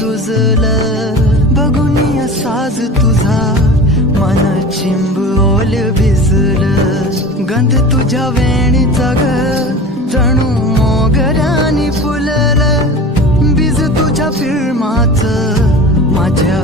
रुजलं बघून साज तुझा मन चिंब ओल भिजलं गंध तुझ्या वेणीचा ग जणू मोगऱ्यानी फुललं बीज तुझ्या फिल्माचं माझ्या